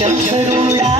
Just a little